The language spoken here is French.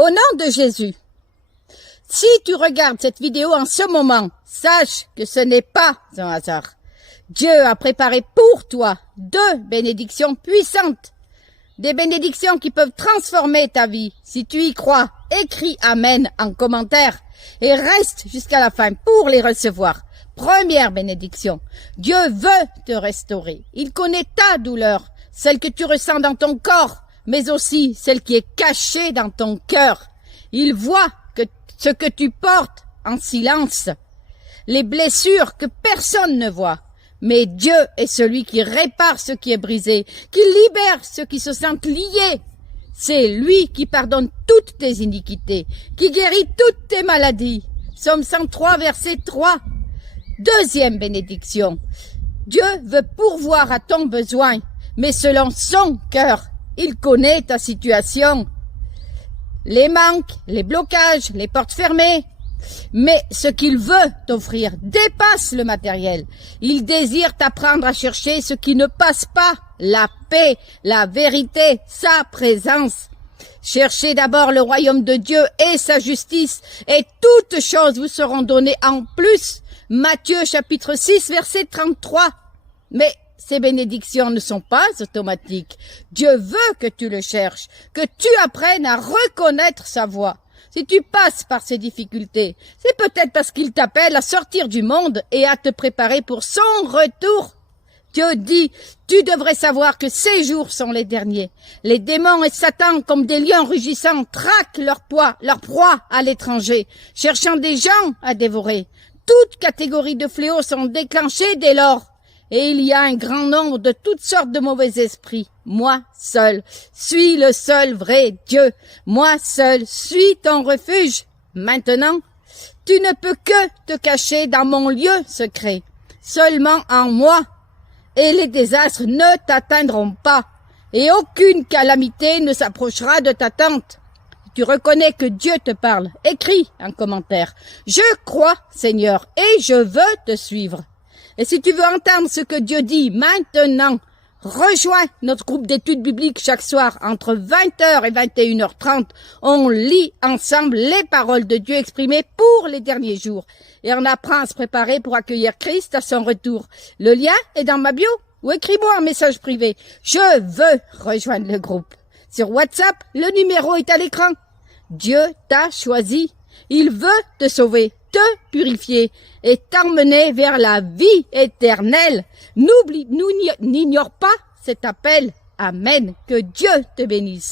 Au nom de Jésus, si tu regardes cette vidéo en ce moment, sache que ce n'est pas un hasard. Dieu a préparé pour toi 2 bénédictions puissantes. Des bénédictions qui peuvent transformer ta vie. Si tu y crois, écris Amen en commentaire et reste jusqu'à la fin pour les recevoir. Première bénédiction, Dieu veut te restaurer. Il connaît ta douleur, celle que tu ressens dans ton corps, mais aussi celle qui est cachée dans ton cœur. Il voit ce que tu portes en silence, les blessures que personne ne voit. Mais Dieu est celui qui répare ce qui est brisé, qui libère ceux qui se sentent liés. C'est lui qui pardonne toutes tes iniquités, qui guérit toutes tes maladies. Psaume 103, verset 3. Deuxième bénédiction. Dieu veut pourvoir à ton besoin, mais selon son cœur. Il connaît ta situation. Les manques, les blocages, les portes fermées. Mais ce qu'il veut t'offrir dépasse le matériel. Il désire t'apprendre à chercher ce qui ne passe pas, la paix, la vérité, sa présence. Cherchez d'abord le royaume de Dieu et sa justice, et toutes choses vous seront données en plus. Matthieu chapitre 6, verset 33. Mais ces bénédictions ne sont pas automatiques. Dieu veut que tu le cherches, que tu apprennes à reconnaître sa voix. Si tu passes par ces difficultés, c'est peut-être parce qu'il t'appelle à sortir du monde et à te préparer pour son retour. Dieu dit, tu devrais savoir que ces jours sont les derniers. Les démons et Satan, comme des lions rugissants, traquent leur proie à l'étranger, cherchant des gens à dévorer. Toutes catégories de fléaux sont déclenchées dès lors. Et il y a un grand nombre de toutes sortes de mauvais esprits. Moi seul suis le seul vrai Dieu. Moi seul suis ton refuge. Maintenant, tu ne peux que te cacher dans mon lieu secret, seulement en moi. Et les désastres ne t'atteindront pas, et aucune calamité ne s'approchera de ta tente. Si tu reconnais que Dieu te parle, écris un commentaire. Je crois, Seigneur, et je veux te suivre. Et si tu veux entendre ce que Dieu dit maintenant, rejoins notre groupe d'études bibliques chaque soir entre 20h et 21h30. On lit ensemble les paroles de Dieu exprimées pour les derniers jours. Et on apprend à se préparer pour accueillir Christ à son retour. Le lien est dans ma bio ou écris-moi un message privé. Je veux rejoindre le groupe. Sur WhatsApp, le numéro est à l'écran. Dieu t'a choisi. Il veut te sauver, te purifier et t'emmener vers la vie éternelle. N'ignore pas cet appel. Amen. Que Dieu te bénisse.